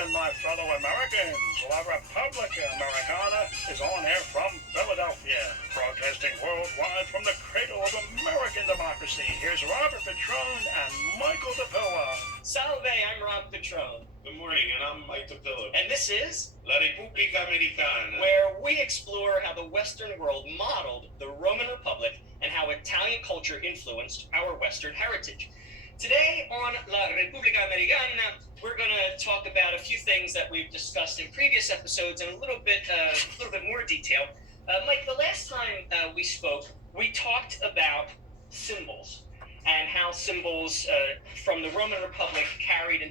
and my fellow Americans. La Repubblica Americana is on air from Philadelphia, broadcasting worldwide from the cradle of American democracy. Here's Robert Petrone and Michael DePilla. Salve, I'm Rob Petrone. Good morning, and I'm Mike DePilla. And this is La Repubblica Americana, where we explore how the Western world modeled the Roman Republic and how Italian culture influenced our Western heritage. Today on La Repubblica Americana, we're going to talk about a few things that we've discussed in previous episodes in a little bit more detail. Mike, the last time we spoke, we talked about symbols and how symbols from the Roman Republic carried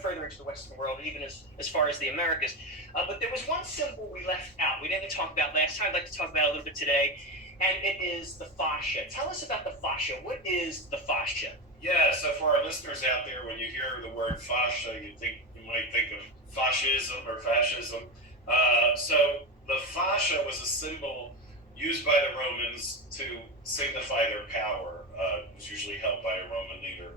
further into the Western world, even as far as the Americas. But there was one symbol we left out. We didn't talk about last time. I'd like to talk about it a little bit today, and it is the fascia. Tell us about the fascia. What is the fascia? Yeah, so for our listeners out there, when you hear the word fascia, you might think of fascism or fascism. So the fascia was a symbol used by the Romans to signify their power. It was usually held by a Roman leader.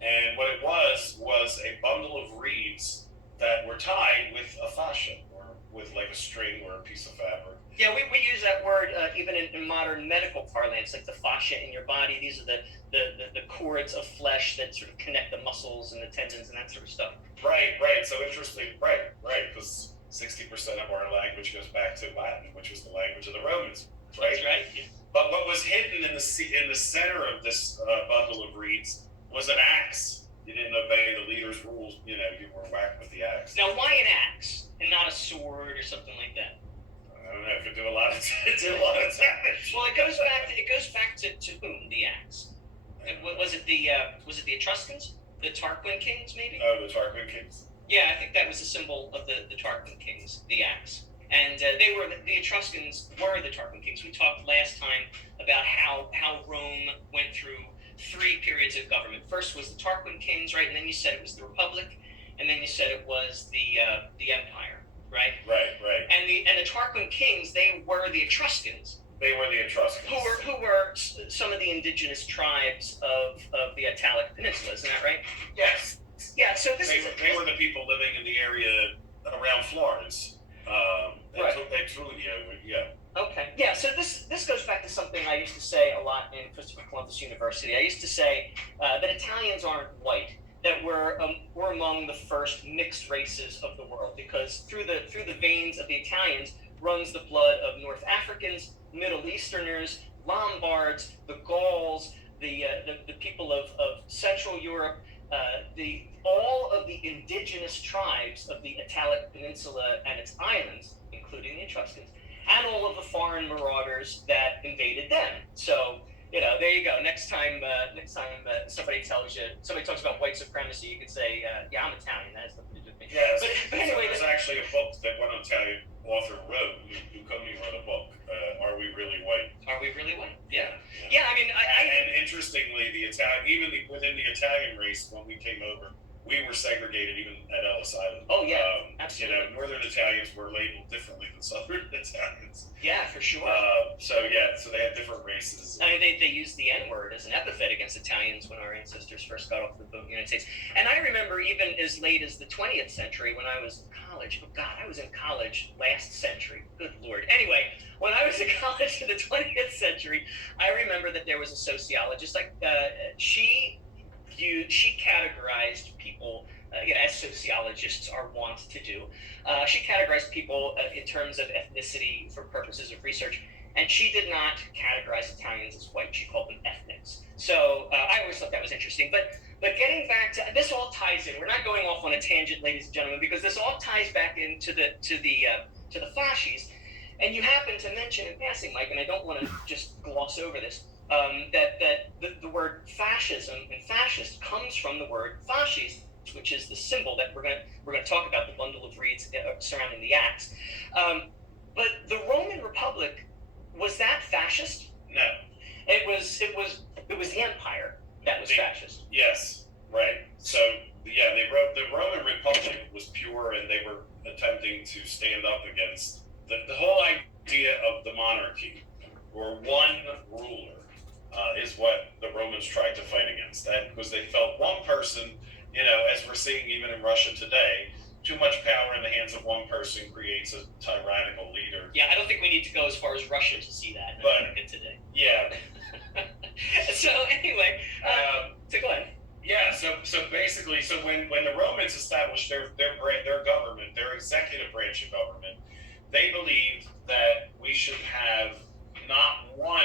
And what it was a bundle of reeds that were tied with a fascia, or with like a string or a piece of fabric. Yeah, we use that word even in modern medical parlance, like the fascia in your body. These are the cords of flesh that sort of connect the muscles and the tendons and that sort of stuff. Right. So interesting. Right. Because 60% of our language goes back to Latin, which was the language of the Romans. Right. That's right. Yeah. But what was hidden in the center of this bundle of reeds was an axe. You didn't obey the leader's rules. You were whacked with the axe. Now, why an axe and not a sword or something like that? I don't know. It could do a lot of damage. Well, it goes back to whom? The axe. Was it the Etruscans, the Tarquin kings, maybe? Oh, the Tarquin kings. Yeah, I think that was the symbol of the Tarquin kings, the axe. And the Etruscans were the Tarquin kings. We talked last time about how Rome went through 3 periods of government. First was the Tarquin kings, right? And then you said it was the Republic, and then you said it was the Empire, right? Right. And the Tarquin kings, they were the Etruscans. They were the Etruscans. Who were some of the indigenous tribes of the Italic Peninsula, isn't that right? Yes. Yeah, so they were the people living in the area around Florence. Right. Yeah. Okay. Yeah, so this goes back to something I used to say a lot in Christopher Columbus University. I used to say that Italians aren't white, that we're among the first mixed races of the world, because through the veins of the Italians runs the blood of North Africans, Middle Easterners, Lombards, the Gauls, the people of Central Europe, all of the indigenous tribes of the Italic Peninsula and its islands, including the Etruscans, and all of the foreign marauders that invaded them. So, there you go. Next time somebody talks about white supremacy, you could say, yeah, I'm Italian. That has nothing to do with me. Yes. But anyway, there's actually a book that one Italian author wrote. Luconi wrote a book. Are we really white? Are we really white? Yeah. I mean, and interestingly, within the Italian race, when we came over, we were segregated even at Ellis Island. Oh yeah, absolutely. Northern Italians were labeled differently than Southern Italians. Yeah, for sure. So they had different races. I mean, they used the N-word as an epithet against Italians when our ancestors first got off the boat in the United States. And I remember even as late as the 20th century when I was in college. Oh God, I was in college last century. Good Lord. Anyway, when I was in college in the 20th century, I remember that there was a sociologist. She categorized people, as sociologists are wont to do. She categorized people in terms of ethnicity for purposes of research, and she did not categorize Italians as white. She called them ethnics. So I always thought that was interesting. But getting back to this, all ties in. We're not going off on a tangent, ladies and gentlemen, because this all ties back into the fasces. And you happen to mention in passing, Mike, and I don't want to just gloss over this. That the word fascism and fascist comes from the word fasces, which is the symbol that we're going to talk about, the bundle of reeds surrounding the axe. But the Roman Republic, was that fascist? No. It was the empire that was fascist. Yes, right. So the Roman Republic was pure, and they were attempting to stand up against the whole idea of the monarchy, or one ruler. Is what the Romans tried to fight against. That because they felt one person, as we're seeing even in Russia today, too much power in the hands of one person creates a tyrannical leader. Yeah, I don't think we need to go as far as Russia to see that in America today. Yeah. So anyway, so go ahead. Yeah, so basically, when the Romans established their government, their executive branch of government, they believed that we should have not one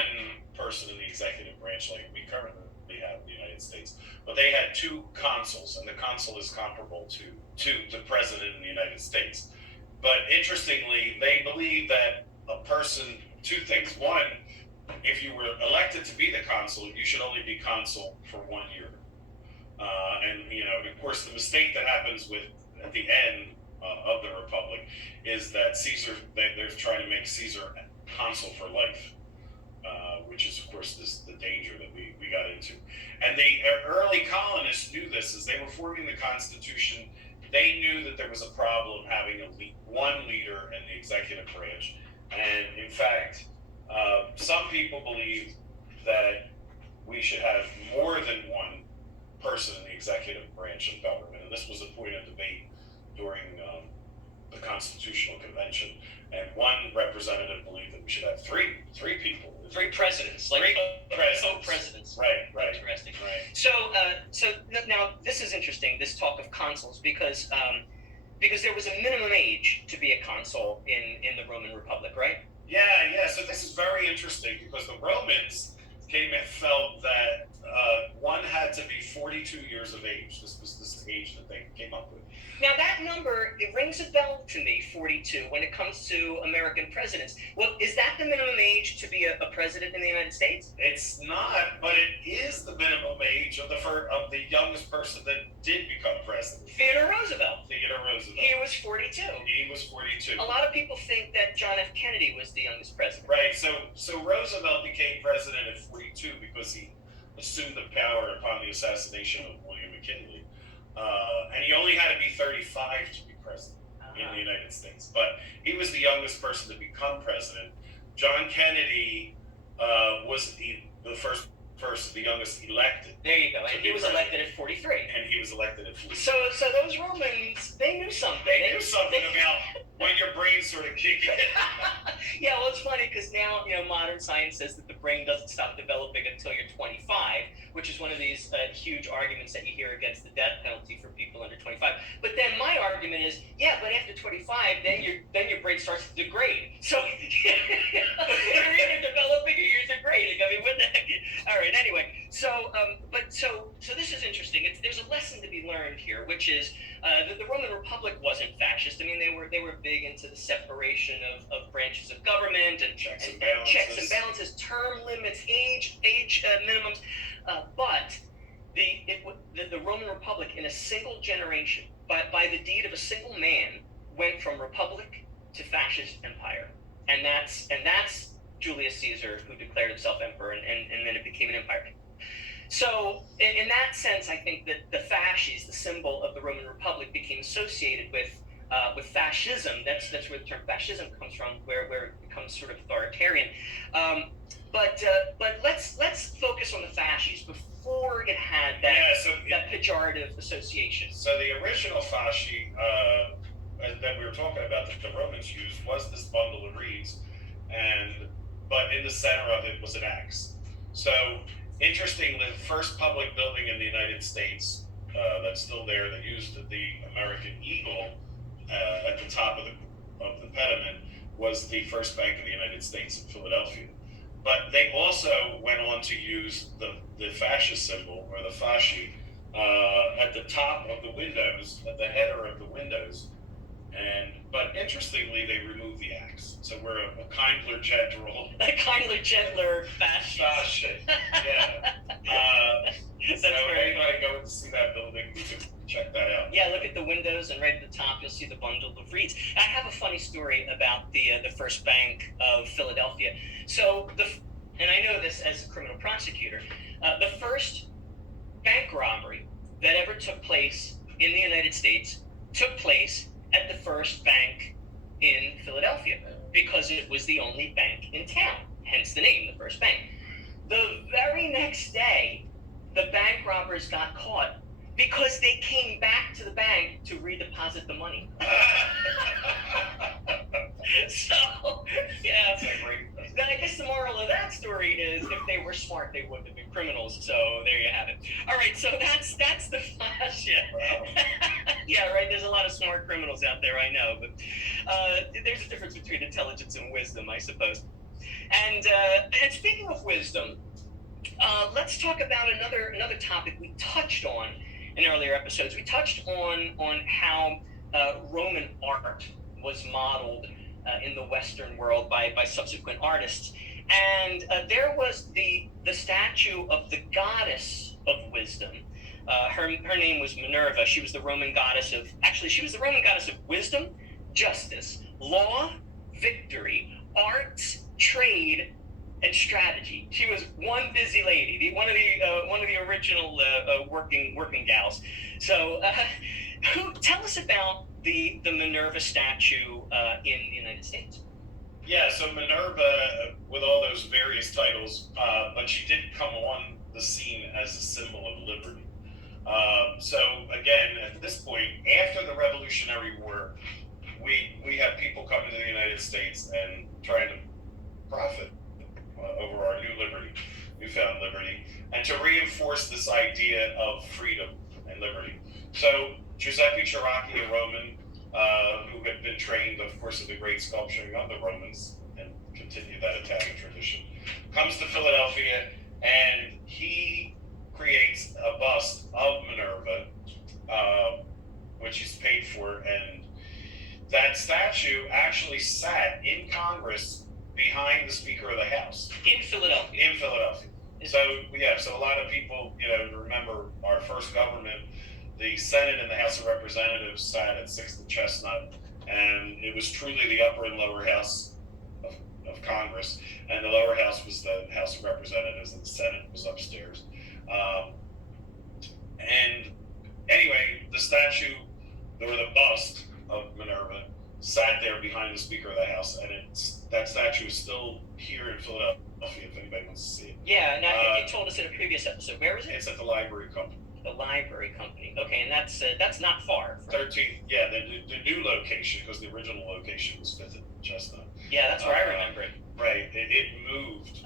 person in the executive branch like we currently have in the United States, but they had two consuls, and the consul is comparable to the president in the United States. But interestingly, they believed that a person, two things. One, if you were elected to be the consul, you should only be consul for 1 year. And of course, the mistake that happens at the end of the Republic is that Caesar, they're trying to make Caesar consul for life, which is, of course, the danger that we got into. And the early colonists knew this as they were forming the Constitution. They knew that there was a problem having one leader in the executive branch. And in fact, some people believe that we should have more than one person in the executive branch of government. And this was a point of debate during the Constitutional Convention. And one representative believed that we should have three people. Three presidents, like co-presidents. Right. Interesting. Right. So now this is interesting, this talk of consuls, because there was a minimum age to be a consul in the Roman Republic, right? Yeah. So this is very interesting because the Romans felt that one had to be 42 years of age. This was this age that they came up with. Now that number, it rings a bell to me, 42, when it comes to American presidents. Well, is that the minimum age to be a president in the United States? It's not, but it is the minimum age of the youngest person that did become president. Theodore Roosevelt. He was 42. He was 42. A lot of people think that John F. Kennedy was the youngest president. Right. So Roosevelt became president at 42 because he assumed the power upon the assassination of William McKinley. And he only had to be 35 to be president in the United States. But he was the youngest person to become president. John Kennedy was the first person, the youngest elected. There you go. And he was elected at 43. And he was elected at 43. So those Romans, they knew something. They knew something about when your brain sort of kicked in. Yeah, well, it's funny because now, modern science says that the brain doesn't stop developing until you're 25, which is one of these huge arguments that you hear against the death penalty for people under 25. But then my argument is, yeah, but after 25, then your brain starts to degrade. So you're either developing or you're degrading. I mean, what the heck? All right. Anyway, so this is interesting. There's a lesson to be learned here, which is that the Roman Republic wasn't fascist. I mean, they were big into the separation of branches of government and checks and balances, term limits, age minimums. But the Roman Republic, in a single generation, by the deed of a single man, went from republic to fascist empire, and that's Julius Caesar, who declared himself emperor, and then it became an empire. So, in that sense, I think that the fasces, the symbol of the Roman Republic, became associated with fascism. That's where the term fascism comes from, where it becomes sort of authoritarian. But let's focus on the fasces before it had that pejorative association. So the original fasci that we were talking about that the Romans used was this bundle of reeds, but in the center of it was an axe. So interestingly, the first public building in the United States that's still there that used the American eagle at the top of the pediment was the first bank of the United States in Philadelphia. But they also went on to use the fascist symbol, or the fasci, at the top of the windows, at the header of the windows. But interestingly, they removed the axe. So we're a kindler, gentler fascist. Yeah. That's so very anybody go to see that building, you can check that out. Yeah, look at the windows, and right at the top, you'll see the bundle of reeds. I have a funny story about the first bank of Philadelphia. So, and I know this as a criminal prosecutor, the first bank robbery that ever took place in the United States took place at the first bank in Philadelphia, because it was the only bank in town, hence the name, the first bank. The very next day, the bank robbers got caught Because they came back to the bank to redeposit the money. So, yeah. I guess the moral of that story is if they were smart, they wouldn't have been criminals. So there you have it. All right, so that's the Flash. Wow. Yeah, right. There's a lot of smart criminals out there, I know, but there's a difference between intelligence and wisdom, I suppose. And speaking of wisdom, let's talk about another topic we touched on in earlier episodes. We touched on how Roman art was modeled in the Western world by subsequent artists, and there was the statue of the goddess of wisdom. Her name was Minerva. She was the Roman goddess of wisdom, justice, law, victory, arts, trade, and strategy. She was one busy lady, one of the original working gals. So, tell us about the Minerva statue in the United States. Yeah, so Minerva, with all those various titles, but she did come on the scene as a symbol of liberty. So again, at this point, after the Revolutionary War, we have people coming to the United States and trying to profit over our newfound liberty, and to reinforce this idea of freedom and liberty. So Giuseppe Cheracchi, a Roman who had been trained, of course, in the great sculpturing of the Romans and continued that Italian tradition, comes to Philadelphia and he creates a bust of Minerva, which he's paid for, and that statue actually sat in Congress behind the Speaker of the House in Philadelphia. So a lot of people, remember our first government. The Senate and the House of Representatives sat at 6th and Chestnut, and it was truly the upper and lower house of Congress. And the lower house was the House of Representatives, and the Senate was upstairs. And anyway, the statue, or the bust of Minerva, sat there behind the Speaker of the House, and that statue is still here in Philadelphia if anybody wants to see it. Yeah, and I think you told us in a previous episode. Where is it? It's at the Library Company. The Library Company. Okay, and that's not far. 13th, yeah, the new location, because the original location was 5th and Chestnut. Yeah, that's where I remember it. Right, it moved.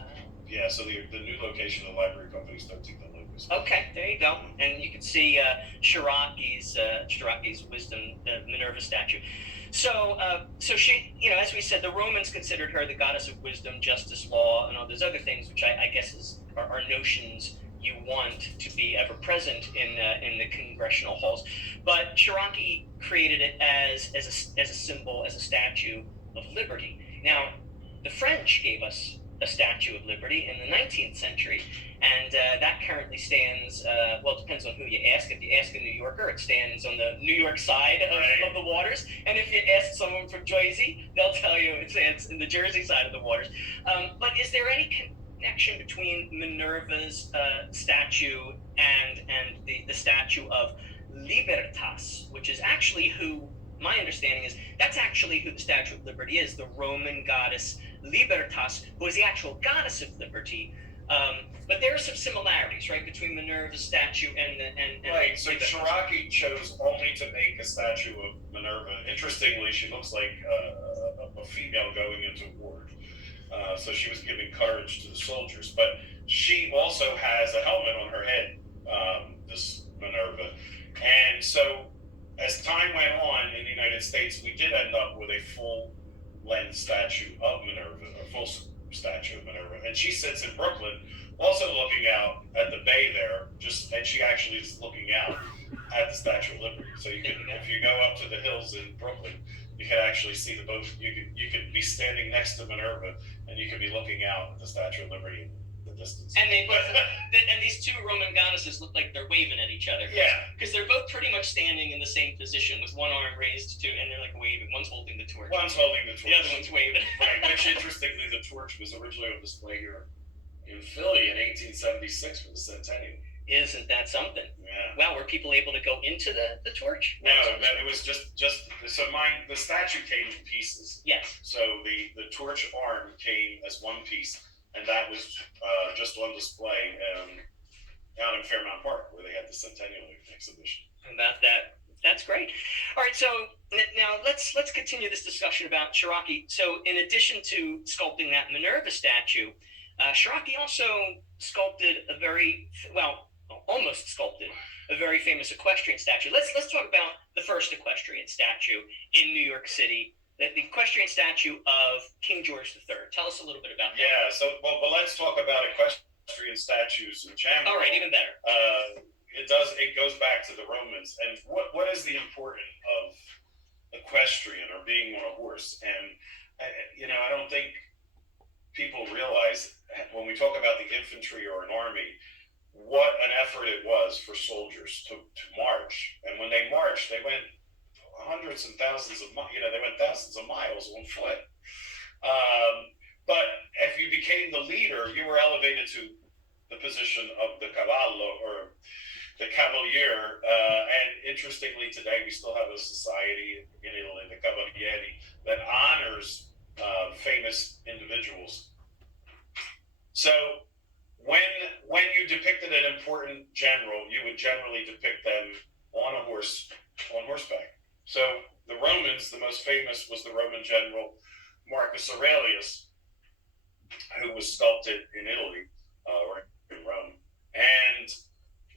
Yeah, so the new location of the Library Company is 13th and Locust. Okay, there you go. And you can see Cheracchi's wisdom, the Minerva statue. So she, as we said, the Romans considered her the goddess of wisdom, justice, law, and all those other things, which I guess are notions you want to be ever present in the congressional halls. But Cheracchi created it as a symbol, as a statue of liberty. Now, the French gave us a Statue of Liberty in the 19th century, and that currently stands, it depends on who you ask. If you ask a New Yorker, it stands on the New York side of the waters, and if you ask someone from Jersey, they'll tell you it stands in the Jersey side of the waters. But is there any connection between Minerva's statue and the statue of Libertas, which is actually who, my understanding is, that's actually who the Statue of Liberty is, the Roman goddess Libertas, who is the actual goddess of liberty. But there are some similarities, right, between Minerva's statue and right. So Cheracchi chose only to make a statue of Minerva. Interestingly, she looks like a female going into war. So she was giving courage to the soldiers. But she also has a helmet on her head, this Minerva. And so as time went on in the United States, we did end up with a full-length statue of Minerva, a full statue of Minerva. And she sits in Brooklyn, also looking out at the bay there, and she actually is looking out at the Statue of Liberty. So you can, if you go up to the hills in Brooklyn, you can actually see the both. You could be standing next to Minerva, and you could be looking out at the Statue of Liberty in the distance. And they both, and these two Roman goddesses look like they're waving at each other. Yeah, because they're both pretty much standing in the same position with one arm raised to, and they're like waving. One's holding the torch. One's holding the torch. The other one's waving. Right. Which, interestingly, the torch was originally on display here in Philly in 1876 for the centennial. Isn't that something? Yeah. Wow, were people able to go into the torch? No, it was just so the statue came in pieces. Yes. So the torch arm came as one piece, and that was just on display out in Fairmount Park where they had the Centennial exhibition. About that. That's great. All right, so now let's continue this discussion about Cherokee. So in addition to sculpting that Minerva statue, Cherokee also sculpted almost sculpted a very famous equestrian statue. Let's talk about the first equestrian statue in New York City, the equestrian statue of King George III. Tell us a little bit about that. Yeah, so but let's talk about equestrian statues in general. All right, even better. It goes back to the Romans, and what is the importance of equestrian or being on a horse? And I don't think people realize when we talk about the infantry or an army, what an effort it was for soldiers to march. And when they marched, they went hundreds and thousands of miles. They went thousands of miles on foot. But if you became the leader, you were elevated to the position of the cavallo or the cavalier. And interestingly, today we still have a society in Italy, the cavalieri, that honors famous individuals. So when you depicted an important general, you would generally depict them on horseback. So the Romans, the most famous was the Roman general Marcus Aurelius, who was sculpted in Italy or in Rome. And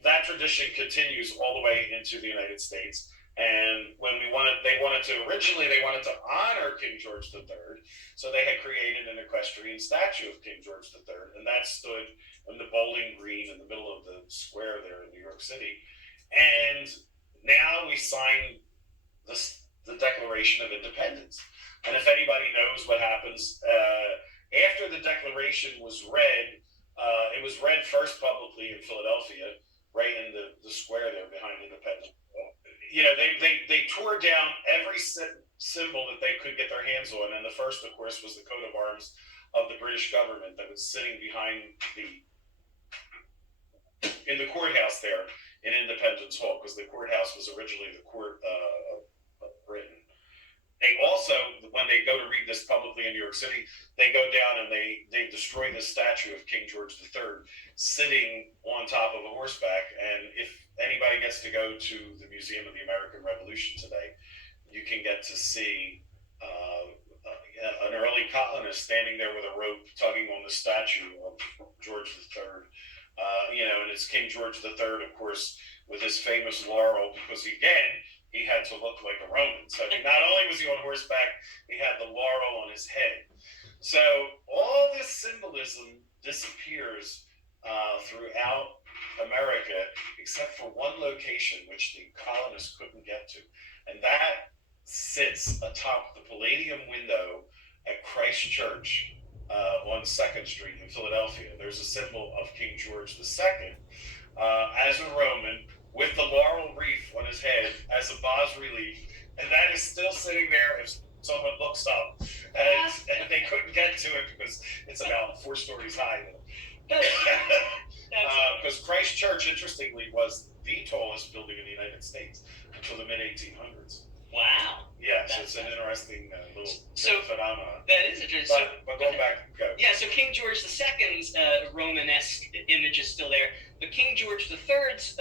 that tradition continues all the way into the United States. And when they wanted to honor King George III, so they had created an equestrian statue of King George III, and that stood in the Bowling Green in the middle of the square there in New York City. And now we signed the Declaration of Independence. And if anybody knows what happens, after the Declaration was read, it was read first publicly in Philadelphia, right in the square there behind Independence. They tore down every symbol that they could get their hands on, and the first, of course, was the coat of arms of the British government that was sitting behind in the courthouse there in Independence Hall, because the courthouse was originally the court of Britain. They also, when they go to read this publicly in New York City, they go down and they destroy the statue of King George III sitting on top of a horseback. And if anybody gets to go to the Museum of the American Revolution today, you can get to see an early colonist standing there with a rope tugging on the statue of George III. And it's King George III, of course, with his famous laurel, because he had to look like a Roman. So not only was he on horseback, he had the laurel on his head. So all this symbolism disappears throughout America, except for one location which the colonists couldn't get to. And that sits atop the Palladium window at Christ Church on 2nd Street in Philadelphia. There's a symbol of King George II as a Roman, with the laurel wreath on his head as a bas-relief, and that is still sitting there if someone looks up, and they couldn't get to it because it's about 4 stories high. Because Christ Church, interestingly, was the tallest building in the United States until the mid-1800s. Wow. Yeah, so it's an interesting little phenomenon. That is interesting. But going back, go. Yeah, so King George II's Romanesque image is still there. But King George III's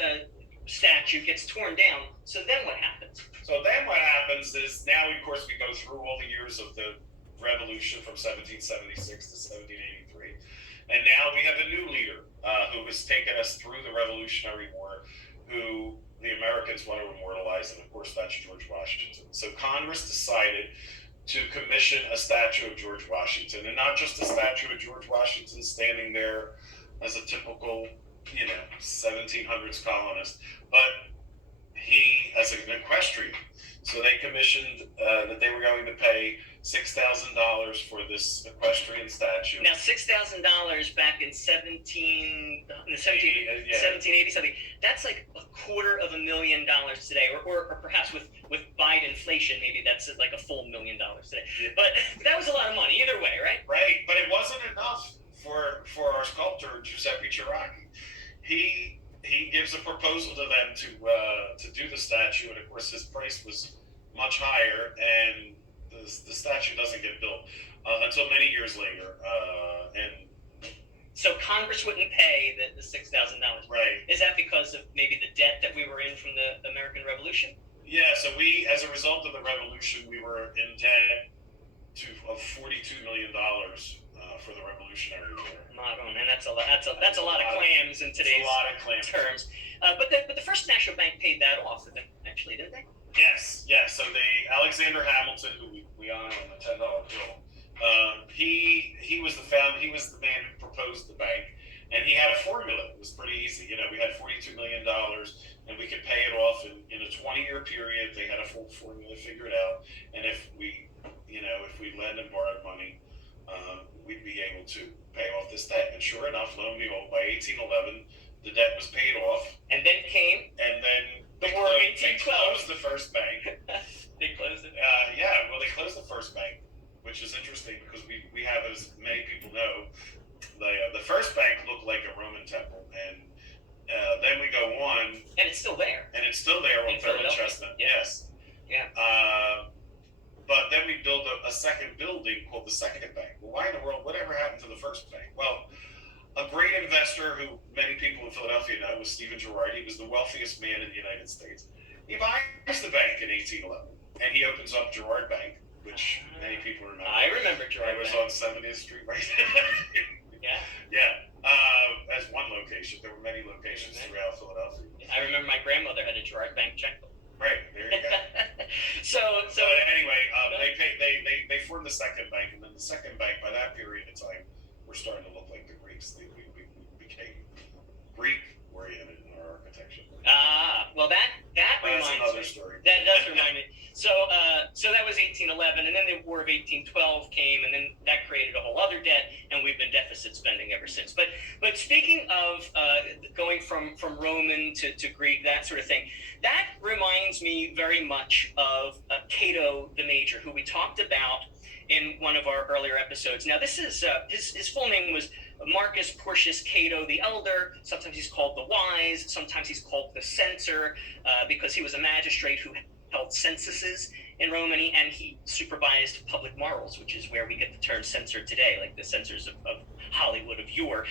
statue gets torn down. So then what happens? So then what happens is now, of course, we go through all the years of the revolution from 1776 to 1783. And now we have a new leader who has taken us through the Revolutionary War, who the Americans want to immortalize, and of course that's George Washington. So Congress decided to commission a statue of George Washington, and not just a statue of George Washington standing there as a typical 1700s colonist, but he as an equestrian. So they commissioned that they were going to pay $6,000 for this equestrian statue. Now, $6,000 back in 1780 something. That's like $250,000 today, or perhaps with Biden inflation, maybe that's like a full $1 million today. Yeah. But that was a lot of money either way, right? Right, but it wasn't enough for our sculptor Giuseppe Cherokee. He gives a proposal to them to do the statue, and of course his price was much higher, and the statue doesn't get built until many years later. And So Congress wouldn't pay the $6,000. Right. Is that because of maybe the debt that we were in from the American Revolution? Yeah, so we, as a result of the revolution, we were in debt of $42 million for the Revolutionary War. And that's a lot. That's a lot of clams in today's terms. But the First National Bank paid that off eventually, didn't they? Yes. So Alexander Hamilton, who we honor on the $10 bill, he was the founder. He was the man who proposed the bank, and he had a formula. It was pretty easy. We had $42 million, and we could pay it off in a 20-year period. They had a full formula figured out, and if we lend and borrowed money, we'd be able to pay off this debt. And sure enough, lo and behold, by 1811, the debt was paid off. And then came the War of 1812. They closed the first bank. They closed it. They closed the first bank, which is interesting because we have, as many people know, the first bank looked like a Roman temple, and then we go on, and it's still there. on Third and Chestnut. Yes. Yeah. But then we built a second building called the Second Bank. Well, why in the world? Whatever happened to the first bank? Well, a great investor who many people in Philadelphia know was Stephen Girard. He was the wealthiest man in the United States. He buys the bank in 1811, and he opens up Girard Bank, which many people remember. I remember Girard It was Bank. on 70th Street, right? Yeah. As one location. There were many locations throughout Philadelphia. I remember my grandmother had a Girard Bank checkbook. Right, there you go. So anyway, they formed the Second Bank, and then the Second Bank, by that period of time, we're starting to look like the Greeks. We became Greek-oriented in our architecture. Well, that reminds me. That's another story. That does remind me. So that was 1811, and then the War of 1812 came, and then that created a whole other debt, and we've been deficit spending ever since. But speaking of going from Roman to Greek, that sort of thing, that reminds me very much of Cato the Major, who we talked about in one of our earlier episodes. Now, this is his full name was Marcus Porcius Cato the Elder. Sometimes he's called the Wise. Sometimes he's called the Censor, because he was a magistrate who held censuses in Rome, and he supervised public morals, which is where we get the term censor today, like the censors of Hollywood of yore.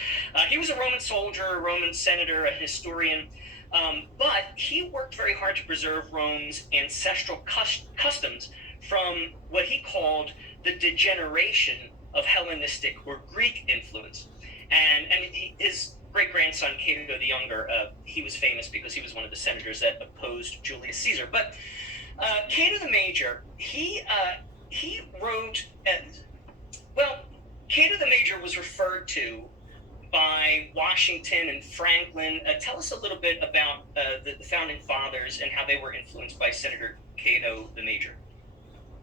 He was a Roman soldier, a Roman senator, a historian, but he worked very hard to preserve Rome's ancestral customs from what he called the degeneration of Hellenistic or Greek influence. And his great-grandson, Cato the Younger, he was famous because he was one of the senators that opposed Julius Caesar. But Cato the Major, he wrote, Cato the Major was referred to by Washington and Franklin. Tell us a little bit about the Founding Fathers and how they were influenced by Senator Cato the Major.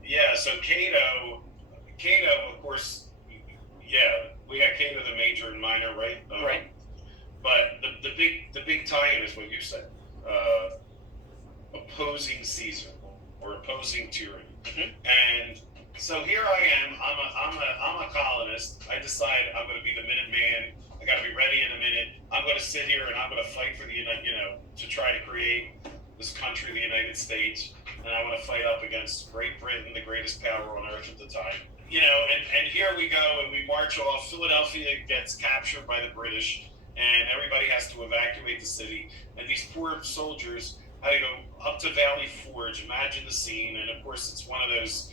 Yeah, so Cato, of course, we got Cato the Major and Minor, right? Right. But the big tie-in is what you said, opposing Caesar or opposing tyranny. Mm-hmm. And so here I am. I'm a colonist. I decide I'm going to be the Minuteman. I got to be ready in a minute. I'm going to sit here and I'm going to fight for to try to create this country, the United States. And I want to fight up against Great Britain, the greatest power on earth at the time. And here we go, and we march off. Philadelphia gets captured by the British, and everybody has to evacuate the city. And these poor soldiers had to go up to Valley Forge. Imagine the scene. And of course, it's one of those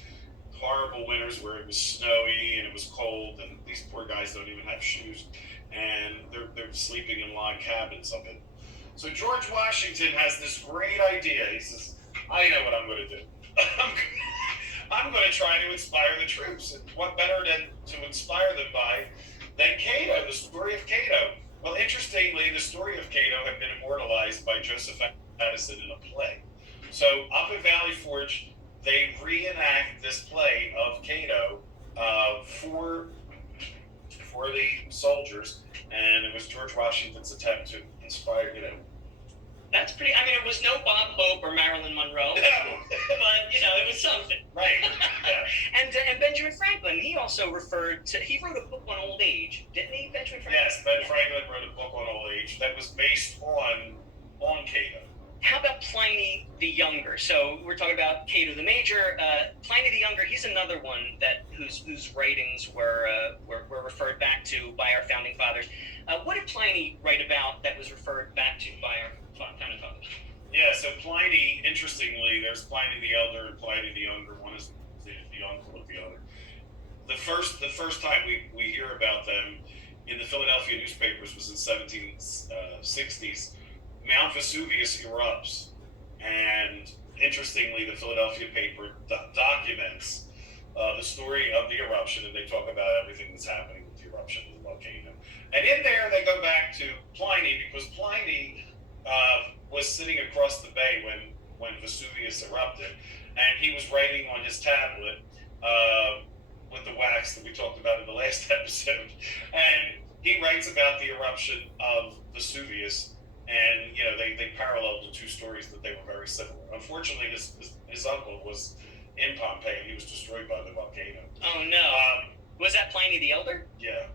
horrible winters where it was snowy and it was cold, and these poor guys don't even have shoes, and they're sleeping in log cabins up it. So George Washington has this great idea. He says, I know what I'm going to do. I'm going to try to inspire the troops. And what better to inspire them than Cato, the story of Cato. Well, interestingly, the story of Cato had been immortalized by Joseph Addison in a play. So up in Valley Forge, they reenact this play of Cato for the soldiers, and it was George Washington's attempt to inspire, That's pretty. I mean, it was no Bob Hope or Marilyn Monroe, but it was something. Right. Yeah. And Benjamin Franklin, he also he wrote a book on old age, didn't he, Benjamin Franklin? Yes, Franklin wrote a book on old age that was based on Cato. how about Pliny the Younger? So we're talking about Cato the Major. Pliny the Younger, he's another one whose writings were referred back to by our founding fathers. What did Pliny write about that was referred back to by our founding fathers? Yeah, so Pliny, interestingly, there's Pliny the Elder and Pliny the Younger. One is the uncle of the other. The first time we hear about them in the Philadelphia newspapers was in 1760s. Mount Vesuvius erupts, and interestingly, the Philadelphia paper documents the story of the eruption, and they talk about everything that's happening with the eruption of the volcano. And in there, they go back to Pliny, because Pliny was sitting across the bay when Vesuvius erupted, and he was writing on his tablet with the wax that we talked about in the last episode, and he writes about the eruption of Vesuvius. And they paralleled the two stories, that they were very similar. Unfortunately, his uncle was in Pompeii. He was destroyed by the volcano. Oh no! Was that Pliny the Elder? Yeah.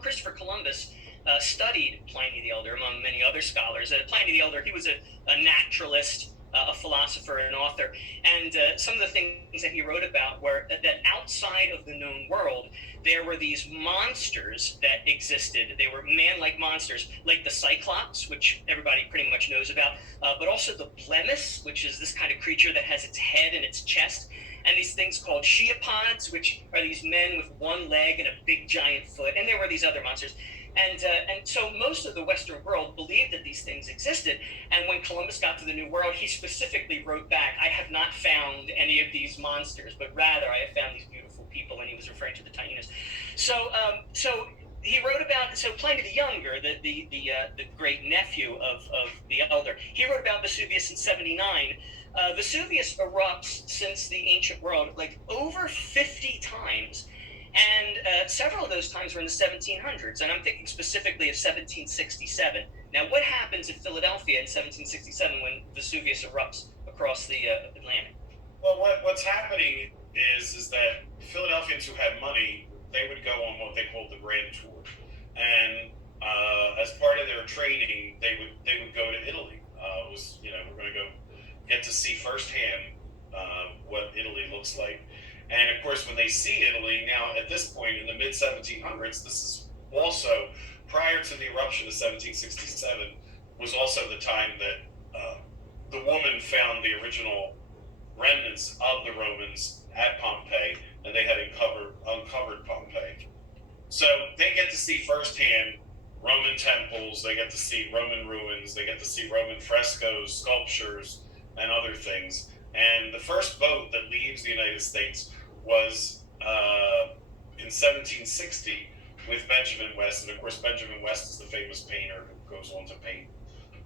Christopher Columbus studied Pliny the Elder among many other scholars. Pliny the Elder, he was a naturalist, a philosopher, an author, and some of the things that he wrote about were that outside of the known world, there were these monsters that existed. They were man-like monsters, like the Cyclops, which everybody pretty much knows about, but also the Blemis, which is this kind of creature that has its head and its chest, and these things called Sheopods, which are these men with one leg and a big giant foot, and there were these other monsters. And so most of the Western world believed that these things existed. And when Columbus got to the New World, he specifically wrote back, I have not found any of these monsters, but rather I have found these beautiful people, and he was referring to the Taínos. So he wrote about, so Pliny the Younger, the great nephew of the Elder, he wrote about Vesuvius in 79. Vesuvius erupts since the ancient world like over 50 times. And several of those times were in the 1700s, and I'm thinking specifically of 1767. Now, what happens in Philadelphia in 1767 when Vesuvius erupts across the Atlantic? Well, what's happening is that Philadelphians who had money, they would go on what they called the Grand Tour, and as part of their training, they would go to Italy. It was we're going to go get to see firsthand what Italy looks like. And of course, when they see Italy, now at this point in the mid 1700s, this is also prior to the eruption of 1767, was also the time that the woman found the original remnants of the Romans at Pompeii, and they had uncovered Pompeii. So they get to see firsthand Roman temples, they get to see Roman ruins, they get to see Roman frescoes, sculptures, and other things. And the first boat that leaves the United States was in 1760 with Benjamin West. And of course, Benjamin West is the famous painter who goes on to paint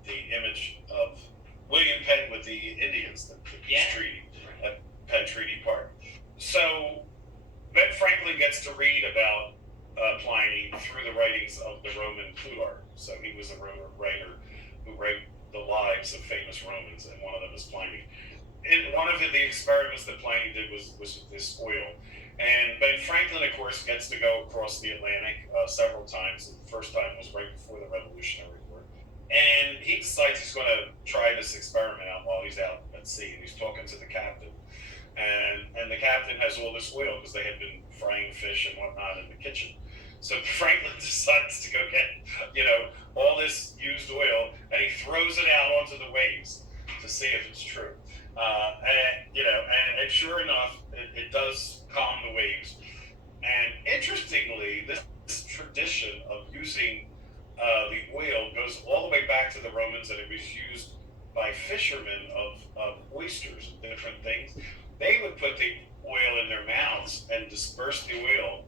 the image of William Penn with the Indians, the peace treaty at Penn Treaty Park. So Ben Franklin gets to read about Pliny through the writings of the Roman Plutarch. So he was a Roman writer who wrote the lives of famous Romans, and one of them is Pliny. And one of the experiments that Pliny did was this oil. And Ben Franklin, of course, gets to go across the Atlantic several times. The first time was right before the Revolutionary War. And he decides he's going to try this experiment out while he's out at sea. And he's talking to the captain. And the captain has all this oil because they had been frying fish and whatnot in the kitchen. So Franklin decides to go get, all this used oil, and he throws it out onto the waves to see if it's true. And sure enough, it does calm the waves. And interestingly, this tradition of using the oil goes all the way back to the Romans, and it was used by fishermen of oysters and different things. They would put the oil in their mouths and disperse the oil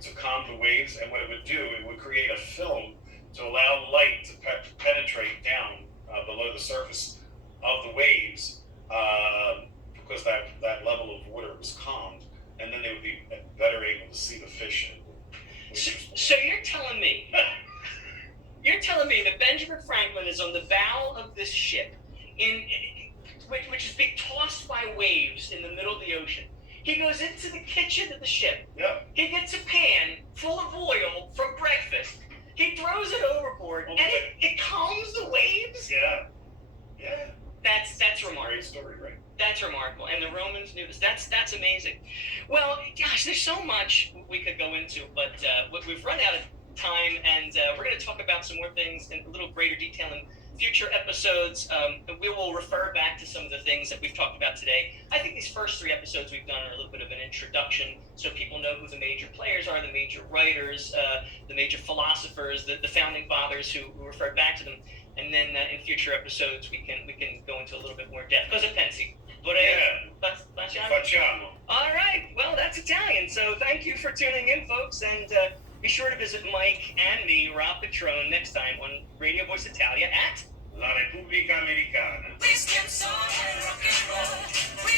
to calm the waves. And what it would do, it would create a film to allow light to penetrate down below the surface of the waves, because that level of water was calmed, and then they would be better able to see the fish. So you're telling me that Benjamin Franklin is on the bow of this ship, which is being tossed by waves in the middle of the ocean. He goes into the kitchen of the ship. Yep. He gets a pan full of oil from breakfast. He throws it overboard, and it calms the waves. Yeah. Gosh, there's so much we could go into, but we've run out of time, and we're going to talk about some more things in a little greater detail in future episodes. We will refer back to some of the things that we've talked about today. I think these first 3 episodes we've done are a little bit of an introduction, so people know who the major players are, the major writers, the major philosophers, the founding fathers who referred back to them. And then in future episodes we can go into a little bit more depth. Cosa pensi? Facciamo. All right. Well, that's Italian. So thank you for tuning in, folks, and be sure to visit Mike and me, Rob Petrone, next time on Radio Voice Italia at La Repubblica Americana. We skip song and rock and roll.